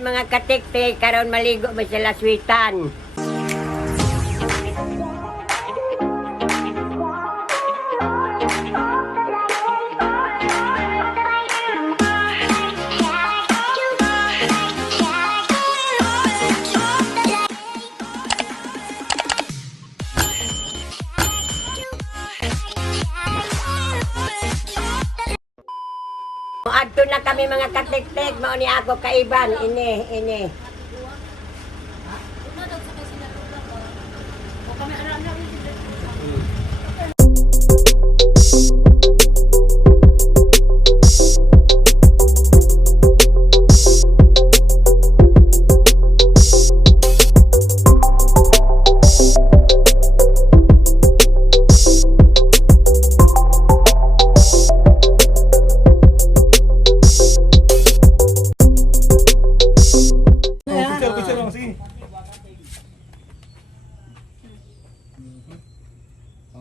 Hi mga katiktik, karon maligo ba sila switan? Adto na kami mga katiktik, mao ni ako kaiban ini.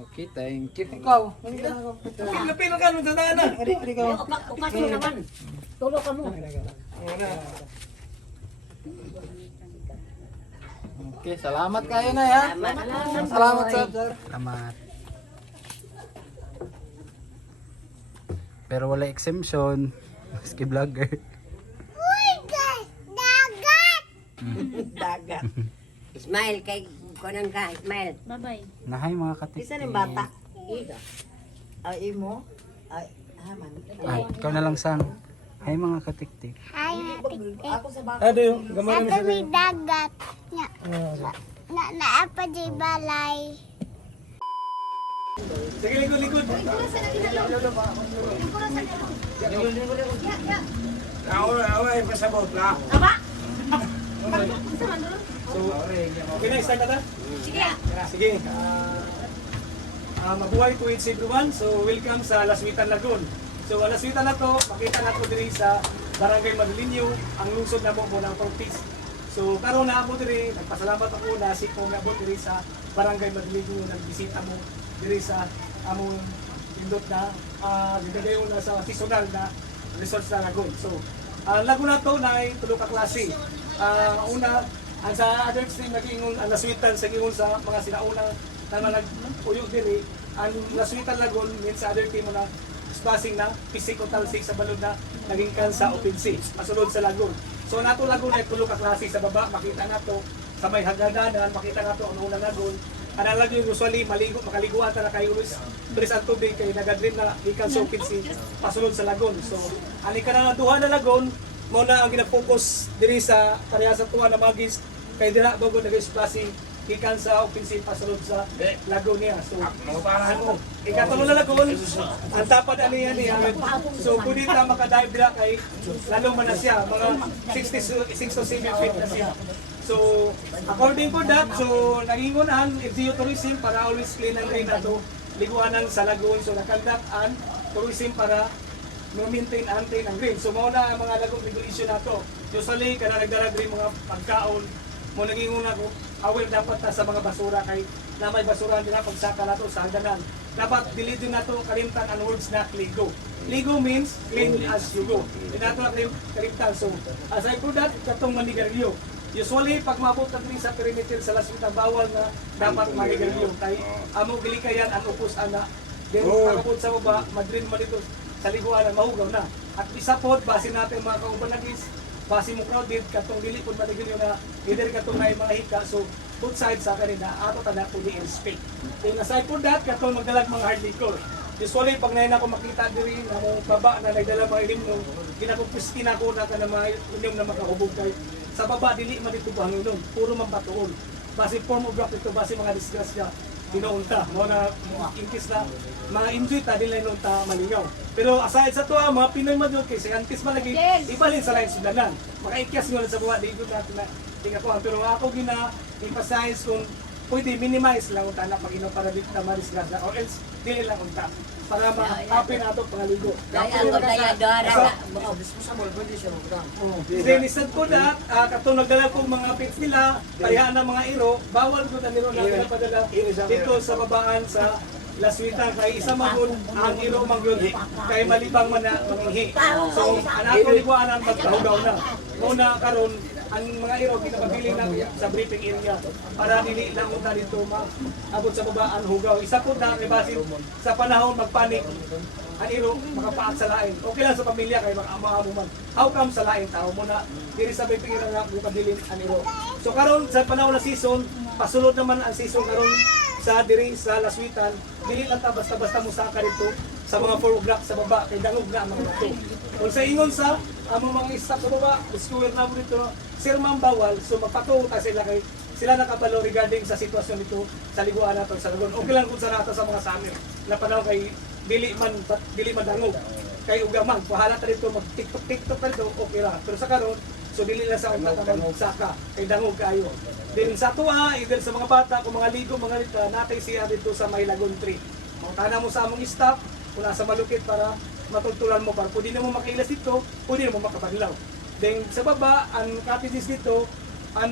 Okay, thank you. Ikaw, Pilipino ka nung sa na. ikaw. Ukas mo naman. Tulog ka mo. Okay, salamat kayo na ya. Salamat sir. Salamat. Pero wala exemption. Maski vlogger. Dagat. Ismail kay konon ka, Ismail. Bye-bye. Nahay mga katik. Isa ng bata. Ay imo. Ay haman. Ay, ikaw na lang sang. Hay mga katiktik. Ako sa bata. Ano yung gamay mo Sa may dagat. Naapa di balay. Sige, likod. Away, pasabot na. So, okay na, start na ta? Sige. Mabuhay to each everyone. So, welcome sa Laswitan Lagoon. So, Laswitan na to, makita na to diri sa Barangay Madalinyo, ang lungsod na po ng Corpus. So, karon na ako diri, nagpasalamat ako na si kong nabot diri sa Barangay Madalinyo, nagbisita mo diri sa among indot na gagadayon na sa seasonal na resort sa Lagoon. So, ang Lagoon na to na ay tulo ka klase. Una, ang sa other stream nag-ingon ang Laswitan sa ingon sa mga sinaunang na nag-uyog diri, ang Laswitan Lagoon means sa other team na spacing na physical talsik sa balod na naging kan sa open sea, pasulod sa lagoon. So nato lagoon ay tulo ka klase sa baba, makita nato sa may hagdanan, makita nato ang unang lagoon. Ana lagoon usually maligo, makaliguan ta na kay ulis bris ang tubig kay nagadrin na ikan sa open sea, pasulod sa lagoon. So ani ka na duha na lagoon mo na ang gina-focus diri sa pareha sa tuwa na magis kay dira bago nag-spacing ikan sa open sea pasulod sa lagoon niya. So ikatulo na lagoon ang tapad ani niya. So pwede ta makadive dira kay lalo man na siya mga 6 to 7 feet na siya. So according to that, so nangingunan geotourism para always clean and clean nato liguanan sa lagoon. So nakandak an tourism para ma-maintain ang green. So mao na ang mga lagoon regulation nato. Usually kana nagdara diri mga pagkaon mo naginguna ko aware dapat ta sa mga basura kay na may basura din na pagsaka nato sa hagdanan. Dapat dili din nato kalimtan ang words na ligo. Ligo means clean as you go. Di nato na kalimtan. So aside from that, katong manigarilyo. Usually pag maabot ka sa perimeter sa Laswitan bawal na dapat manigarilyo kay amo gilikayan ang upos ana. Then pagabot sa baba, madrin man dito sa liguan mahugaw na. At isa pod base natin mga kaubanagis base mo crowded katong dili pud maligilyo na either katong may mga hika, so both sides sa kanina ato tada pud i-inspect. Then aside from that katong magdalag mga hard liquor. Usually pag nahin ako makita diri na mo baba na nagdala mga ilim nung ginapupristin ako na ka na mga ilim na makahubog kay sa baba dili man dito bangon puro man batuon. Base form of rock dito base mga disgrasya dinounta mo na inkis na mga injury ta dili nunta malingaw. Pero aside sa tuwa mga Pinoy madyo kay sa antis malagi ibalin sa lain sudanan. Makaikyas nga sa buwa dito natin na tinga ko pero ako gina emphasize kung pwede minimize lang unta na pag ino para dito na madisgrasya or else dili lang unta para ma-happy na ito pangaligo. Kaya dara. Then isad ko na, katong nagdala ko mga pits nila, parehaan ng mga iro, bawal ko na nilo na pinapadala dito sa babaan sa laswitan kay isa magud ang iro magud kay malibang man na manghihi. So anato liguanan magkahugaw na. Muna karon ang mga iro pinapabili na sa briefing area para dili lang unta dito abot sa babaan hugaw. Isa po na basin sa panahon magpanik ang iro makapaat sa lain. Okay lang sa pamilya kay mga man. How come sa lain tao muna diri sa briefing area nga pabilin ang iro. So karon sa panahon na season, pasulod naman ang season karon sa diri sa laswitan, dili lang ta basta-basta mo saka dito sa mga 4 o'clock sa baba kay dangog na ang mga bato. Kung sa ingon sa among mga staff sa baba, square na mo dito, sir ma'am bawal, so magpatuo ta sila kay sila nakabalo regarding sa sitwasyon dito sa liguan nato sa lagon. Okay lang kung sa nato sa mga summer na panahon kay dili man dangog. Kay ugamang pahala ta dito mag TikTok dito okay ra. Pero sa karon so dili lang sa unta ta magsaka kay dangog kayo. Din sa tuwa, either sa mga bata, kung mga ligo, mga lita, natay siya dito sa May Lagon 3. Tana mo sa among staff, kung nasa malukit para matultulan mo para pwede na mo makailas dito, pwede na mo makapaglaw. Then sa baba, ang cottages dito, ang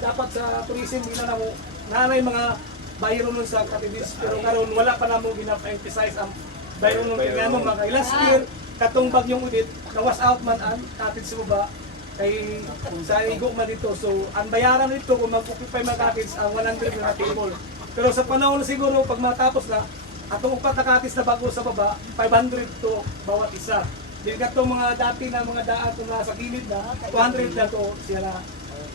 dapat sa tourism, na mo, nanay mga bayro nun sa cottages, pero karon wala pa na mo ginap-emphasize ang bayro nun. Kaya mo mga last year, katong bagyong udit, nawas out man ang cottage sa baba, kay sa igo man dito. So ang bayaran nito kung mag-occupy mga cottage ang 100 na table. Pero sa panahon siguro pag matapos na atong upat na cottage na bago sa baba 500 to bawat isa. Din katong mga dati na mga daan kung nasa gilid na 200 na to siya na.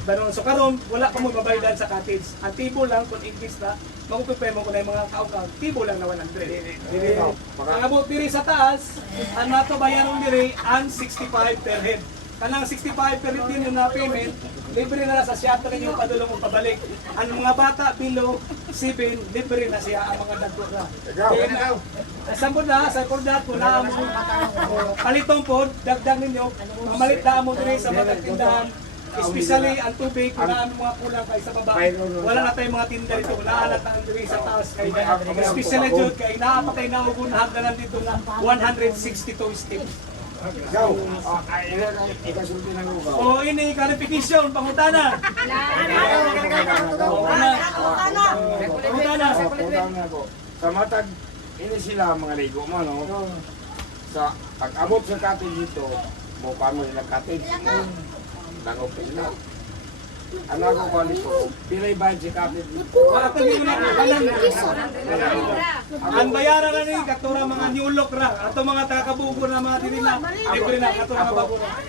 Pero so karon wala pa mo babayadan sa cottage. Ang table lang kung English na mag-occupy mo kun mga kaukaw table lang na 100. Ang abot diri sa taas ang nato bayaron diri ang 65 per head. Kanang 65 per din yung na payment, libre na sa shuttle yung padulong o pabalik. Ang mga bata below 7, libre na siya ang mga dagko na. Sampod na, sa kordat po na mo palitong po, dagdag ninyo, mamalit na mo din sa mga tindahan. Especially ang tubig, kung na mga kulang kayo sa baba. Wala na tayong mga tinda dito, naalat ang diri sa taas. Especially dyan, kaya naapatay na ugun hagdanan dito na 162 steps. Ikaw, ikasulti ng lugaw. O ini clarification, pangutana. Pangutana. Sa matag, ini sila mga ligo mo, no? Sa pag-abot sa cottage dito, mo pa mo nila cottage mo, langop sila. Ano ako ko nito? Pilay bayad si cottage dito. Wala tayo na kanan. Ang bayaran na ni katura mga niulok ra, ato mga taga-Kabugo na mga dili na, libre na katura mga bago na.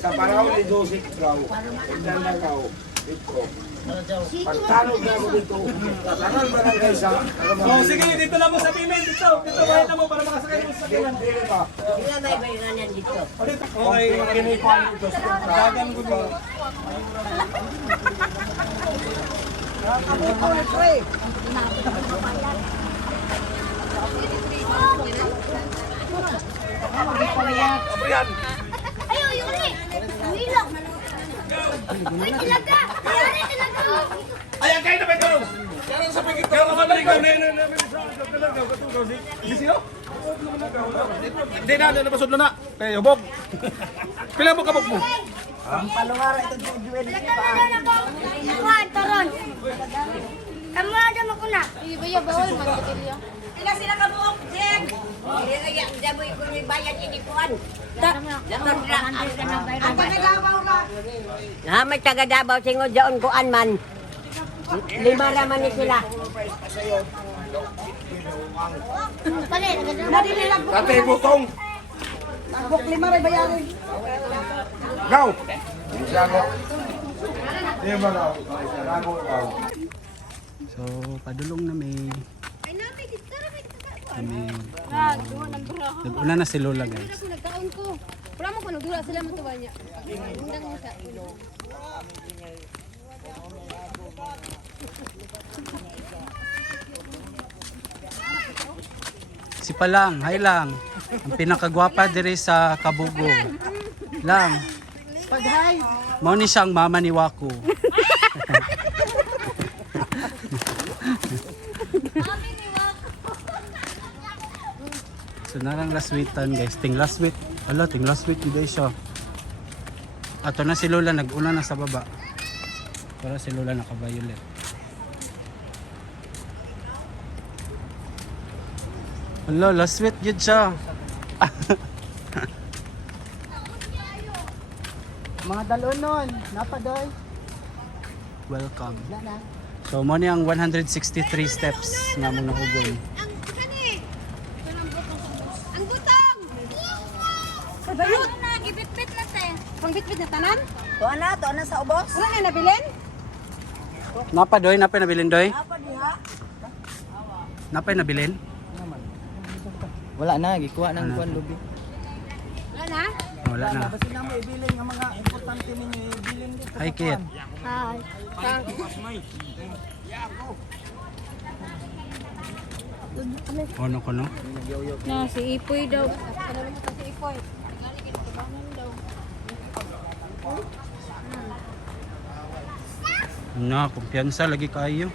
Sa panahon ni Joseph Grau, ilan na ka dito. Pagtanong na mo dito, tatangan ba lang kayo sa... O sige, dito na mo sa payment dito. Dito bayad na mo para makasakay mo sa sakyan. Dili ba? Sila may bayaran yan dito. O dito. Okay, dagan ko dito. Ayo, Yuri! Wilok! Uy, talaga! Ayari talaga! Ayan kayo na ba ito? Kaya sa pagkita ko naman ikaw na hindi na, napasod na na. Kaya hubog. Pila mo kabog mo? Kuhan, taron! Kamu ada mo ko na! Iya, bawal man botelya. Sila sila kabuok, Jeng. Kaya daboy ko ni bayad ini kuan. Ang taga-Davao ka. Ha, may taga-Davao singo diyon kuan man. 5 raman ni sila. Pali, nadili lang po. Tatay butong. Buk 5 ray bayarin. Gaw. Siya ko. Di ba gaw? Gaw. So, padulong na may nag-una na si Lola guys. Nagkaon ko. Wala mo pa nagdura sila matuwa niya. Undang mo sa Si Palang, hi lang. Ang pinakagwapa diri sa Kabugo. Lang. Pag-hi. Mao ni siyang mama ni Waku. So narang last weetan guys. Ting last week. Ala, ting last week today siya. Ato na si Lola nag-una na sa baba. Para si Lola naka-violet. Hala, last sweet yun siya. Mga dalon nun, napadoy. Welcome. Wala na. So, mo ni ang 163 steps nga mong nahugon. Ang kani. Ang butong. Sa bayot na gibitbit na te. Pangbitbit na tanan? Tuwa na sa ubos. Wala na nabilin? Napa doy, napay nabilin doy? Napay nabilin? Wala na, gikuha ng kuan lubi. Wala na? Wala na. Basta na mo ibilin ng mga importante ninyo ibilin dito. Hi, Kit. Hi. Ano ko no? Na si Ipoy daw. Ano naman si Ipoy? Na, kumpiyansa lagi kayo.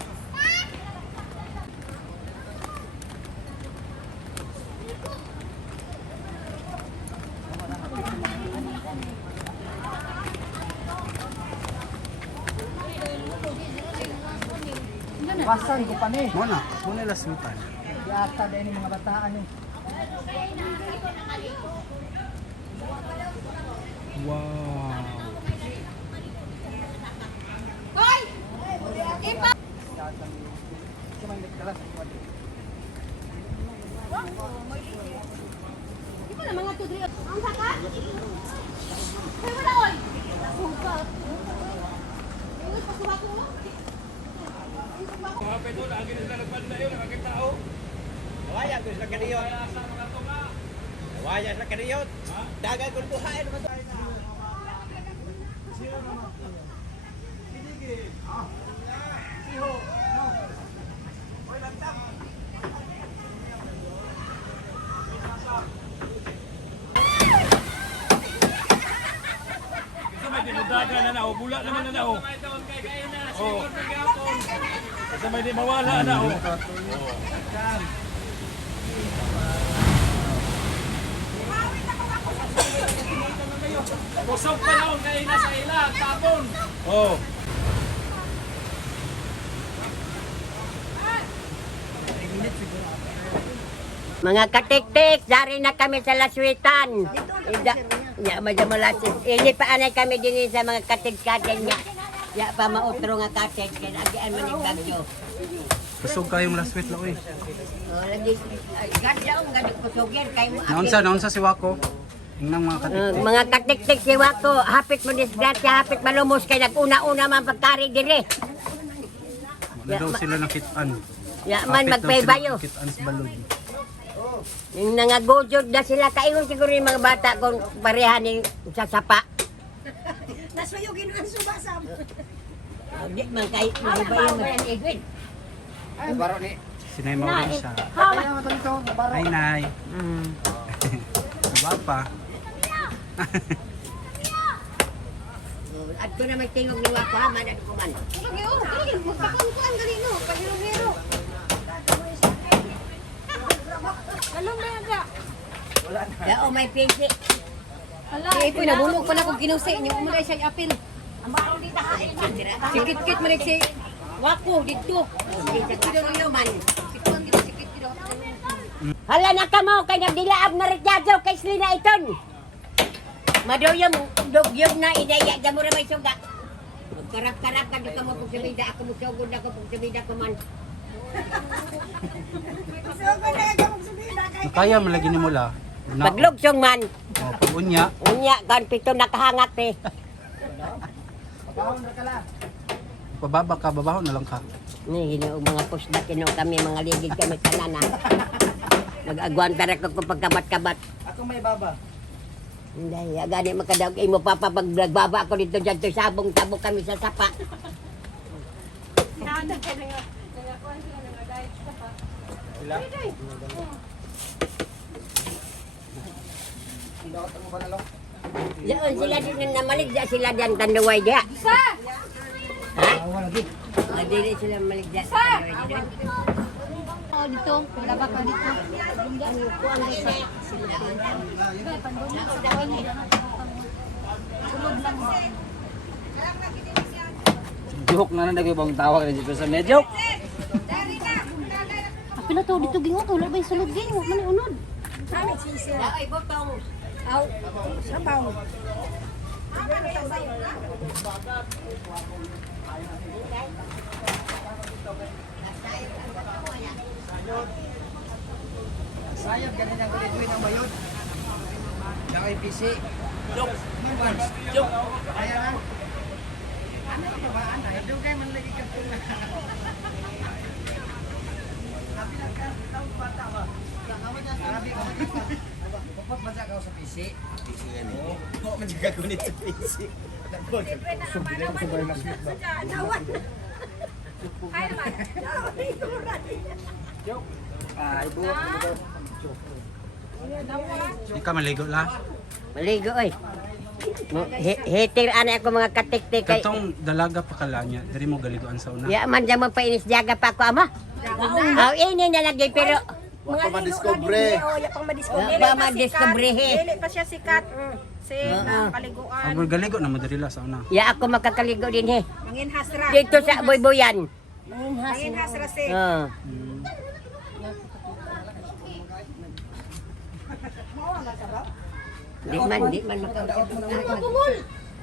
Wasan ko pa ni. Muna, muna lasutan. Yata din yung mga bataan ni. Wow. Hoy! Ipa! Di ba na mga tudri? Ang saka? Kaya mo na, oy! Suka. Ingos pa suha ko. Daga na na, bula naman na na. Oh. Kasi may di mawala na. Oh. Kusog pa yun, kaya nasa ilang, tapon. Oh. Mga katik-tik, dari na kami sa laswitan. Ya, medyo malasin. Ini pa anay kami din sa mga katik-katin niya. Ya, pa mautro nga katik. Kaya agian man yung bagyo. Kusog kayong last sweet lang eh. Lagi, gadyaong gadyong kusugin. Naunsa si Wako? Inang mga katik. Mga katik-tik si Wako, hapit mo disgrasya, hapit malumos kay nag-una-una man pagkari dire. Wala daw sila nakitaan. Ya, man magpaybayo. Nakitaan sa balod. Yung nangagujod na sila, kaingon siguro yung mga bata kung parehan yung sasapa. Nasayugin ang subasam. Di man kayo, magbayo mo yan, Edwin. Sinay mawala siya. Hi, Nay. Bapa. At ko na may tingog ni Wako, ha, man, ko man. Lagi, oh. Lagi, magkakunkuan gali, no? Pahiro-hiro. Kalong na yan ka. Ya, o may pinsi. Ala, si Ipoy, nabulog pala kung kinusi niyo. Umuday siya apil. Sikit-kit manig si Wako dito. Sikit man. Sikit dito, sikit dito. Hala na ka mo, kay nagdilaab na redyadyo, kay Slina iton. Maduyom, dugyom na, inaya, damo na may suga. Magkarap-karap ka, di ka mo pagsamida, ako mo sugod ako, pagsamida ko man. Kaya malagi ni mula. Paglugsong man, Oh, pag-unya. unya, kan pito nakahangat eh. Pababa ka, babaho na lang ka. Ni, hino mga pusda, kino kami, mga ligid kami kanana. Mag-agwan tara ko kung pagkabat-kabat. Ako may baba. Hindi, gani makadaog imo papa pag nagbaba ako dito dyan to sabong tabo kami sa sapa. Diyan sila din na namaligya sila diyan tanduway diya. Sa! Dili sila maligya. Oh, dito. Paglaba ka dito. Joke na nagay bang tawag na dito sa medyo. Apil Wala to dito gingot, wala ba yung sulod gingot? Man unod. Sabi sisi. Ay, botong. Aw, sabaw. Sayang ganun ang kulituin ng bayod. Nakay PC. Joke. Joke. Ayan na. Ano ka ba? Ano? Doon kayo man lagi ka pula. Sabi lang ka, taong bata ba? Grabe ka. Kapag masaka ako sa PC. PC yan eh. Oo, masaka ko nito sa PC. Nawan. Kaya naman. Ay, buwak mo daw. Di ka maligo la. Maligo oy. Hitir ana ako mga katik-tik kay. Katong dalaga pa kala niya, diri mo galiguan sa una. Ya man jamo pa inis jaga pa ako ama. Aw ini na lagi pero Mga madiscobre. O, ya pang madiscobre. Ba madiscobre he. Dili pa siya sikat. Si paliguan. Ang galigo na mo diri la sa una. Ya ako makakaligo din he. Mangin hasra. Dito sa boyboyan. Mangin hasra si. Ah. Di man Bumul.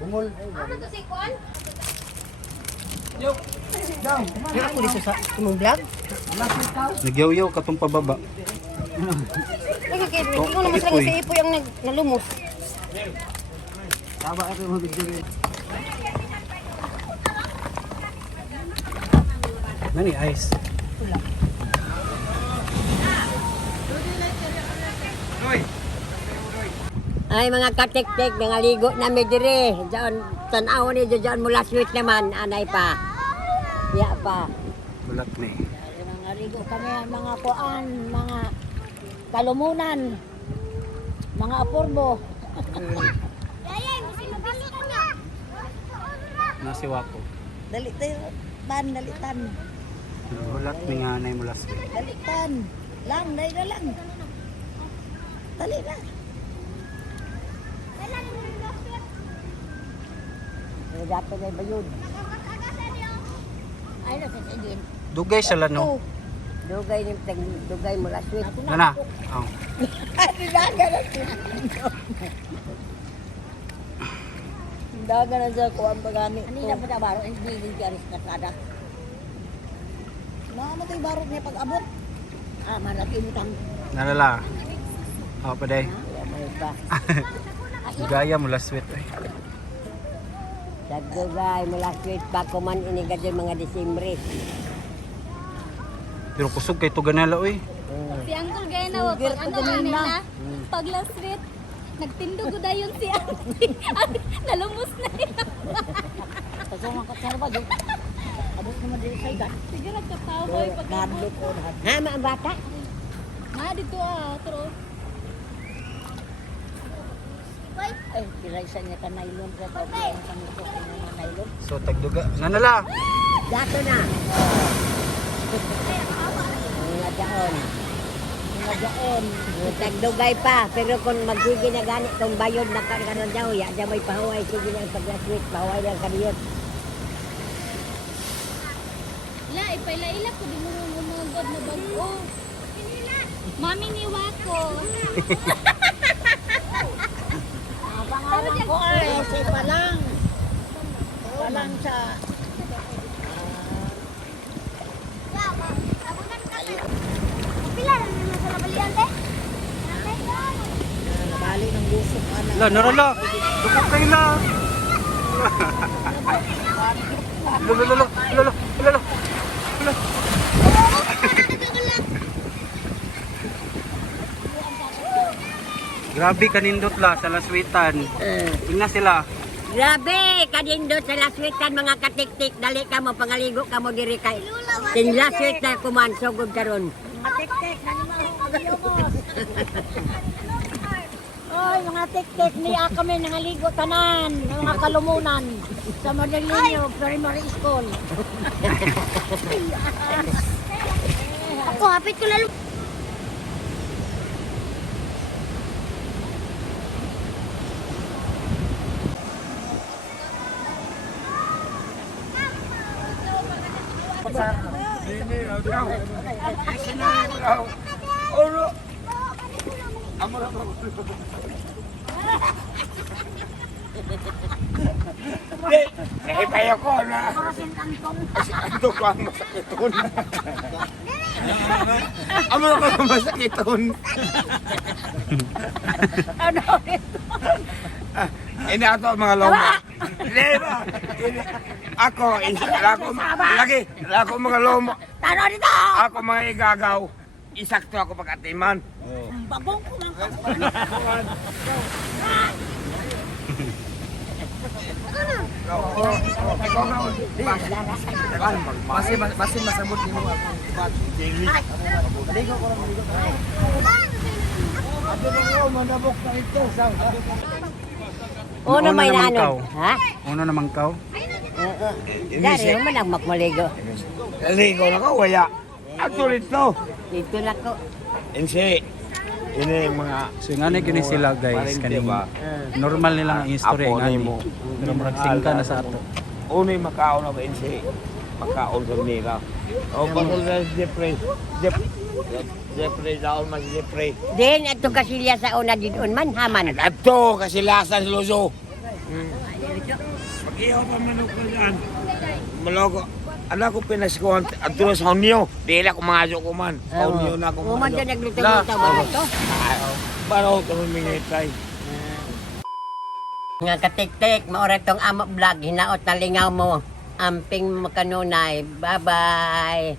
Bumul. Ano to si Kuan? Ako dito sa imong vlog. Nagyaw-yaw katong pababa. Lagi kay hindi ko naman sa ipoy ang nalumos. Taba ako mo bigyan. Nani ice. Ay mga katik-tik, nangaligo na mi dire. Diyan tan-aw ni diyan mula sweet naman anay pa. Ya pa. Bulat ni. Nangaligo kami mga kuan, mga kalumunan, mga apurbo. Nasi wako. Dali tayo. Dalitan. Bulat ni nga nay mula sa. Dalitan. Lang, dali na lang. Dali na. Dato may bayod. Ay na sa din. Dugay siya la no. Dugay ni dugay mula sweet. Nana. Oh. Daga na sa kuwan pagani. Ani na pa baro hindi din garis na kada. Namatay barog niya pag abot. Ah, malaki utang. Nalala. Oh, paday. May pa. Gaya mula sweet. Dugay mula sweet pa kuman ini gadyo mga Disyembre. Pero kusog kay to ganala oy. Si Uncle gaya na wag pag ano nila. Pag last street nagtindog ko dayon si Auntie. Nalumos na yun. Kasi mga katsara ba doon? Abot naman din sa igan. Sige nagkatawa ko yung pag-abot. Ha mga bata? Ma, dito tro. Ay, kiraysa niya ka nylon sa pag ang kanito ko na nylon. So tagduga. Nanala. Dato na. Mga daon. Mga daon. Tagdugay pa, pero kung magsige na gani kung bayod na karon daw, ya diya may pahuway sige na pag last week, pahuway lang kaniyot. La, ipaila-ila ko di mo umugod na bago. Mami ni Wako. Ang pangalan ko ay si Palang. Palang sa nabali ng gusto ka na. La, narala. Dukok kayo na. Lolo. Grabe kanindot la sa laswitan. Tingnan sila. Grabe, kadindot sa laswitan mga katik-tik, dali ka mo pangaligo ka mo diri kay. Tin laswit na kuman sugod karon. Tik-tik, nanimaw ko biyomos. Oy, mga tik-tik, niya kami nangaligo tanan, mga kalumunan sa Madalinyo Primary School. Ako, hapit ko lalo. Oro. Amo na Nahipay ako na. Ito ko ang masakiton. Amo na ko ang masakiton. Ano? Ini ato mga lomo. Diba? Ako, lagi mga lomo. Tano dito! Ako mga igagaw. Isakto ako pag-atiman. Bagong ko lang. Basi masabot ni mo ako. Uno may naman naano. ikaw. Ha? Uno naman kaw. Dari mo nang magmaligo. Ligo na ko, waya. Ato rito. Dito na ko. Insi. Ini mga So nga na gini sila guys Parente ba? kaning normal nila ang istorya Apo nga ni ni. mo. Pero murag singka na sa ato. Unay makaon na ba insi? Makaon sa nila. O pasal na Jeffrey. Jeffrey daon mas Jeffrey. Din ato kasilya sa una didon man haman. Ato kasi lasan si Luzo. Pag-ihaw pa manok ko dyan. Maloko. Anak ko pinasikuhan at tulos sa Hunyo. Dila ko mga ko man. Sa Hunyo na ako Uman mga dyan nagluto-luto ba ito? Baro ko mingitay. Nga katik-tik, maoray tong amo vlog, hinaot na lingaw mo. Amping mo kanunay. Bye-bye.